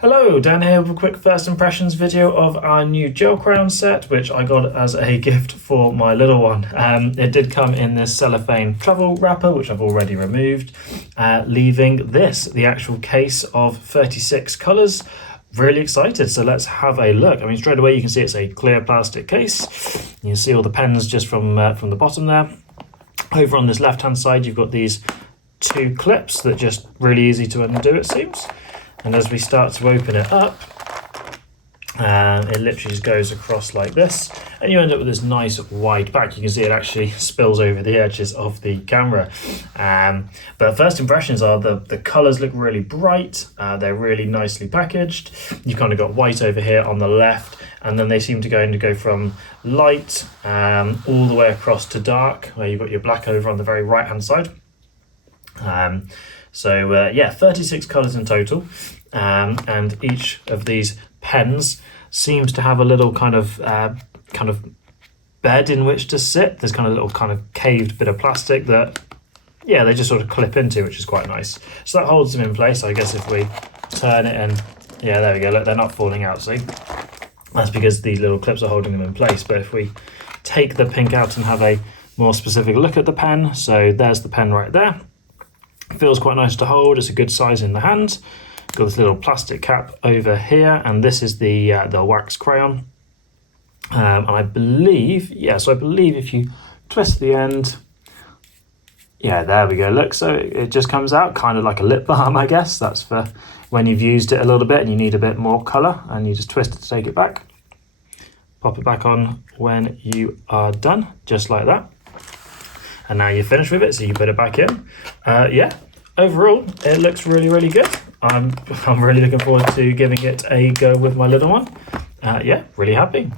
Hello, Dan here with a quick first impressions video of our new gel crayon set, which I got as a gift for my little one. It did come in this cellophane travel wrapper, which I've already removed, leaving this, the actual case of 36 colours. Really excited, so let's have a look. I mean, straight away you can see it's a clear plastic case. You can see all the pens just from the bottom there. Over on this left-hand side, you've got these two clips that are just really easy to undo, it seems. And as we start to open it up, it literally just goes across like this, and you end up with this nice wide back. You can see it actually spills over the edges of the camera. But first impressions are the colours look really bright. They're really nicely packaged. You've kind of got white over here on the left, and then they seem to go from light all the way across to dark, where you've got your black over on the very right hand side. Yeah, 36 colours in total, and each of these pens seems to have a little kind of bed in which to sit. There's kind of a little kind of caved bit of plastic that, yeah, they just sort of clip into, which is quite nice. So that holds them in place. I guess if we turn it and, yeah, there we go, look, they're not falling out, see? That's because these little clips are holding them in place. But if we take the pink out and have a more specific look at the pen, so there's the pen right there. Feels quite nice to hold. It's a good size in the hand. Got this little plastic cap over here, and this is the wax crayon. And I believe, I believe if you twist the end, yeah, there we go. Look, so it just comes out kind of like a lip balm, I guess. That's for when you've used it a little bit and you need a bit more colour, and you just twist it to take it back. Pop it back on when you are done, just like that. And now you're finished with it, so you put it back in. Yeah, overall, it looks really, really good. I'm really looking forward to giving it a go with my little one. Yeah, really happy.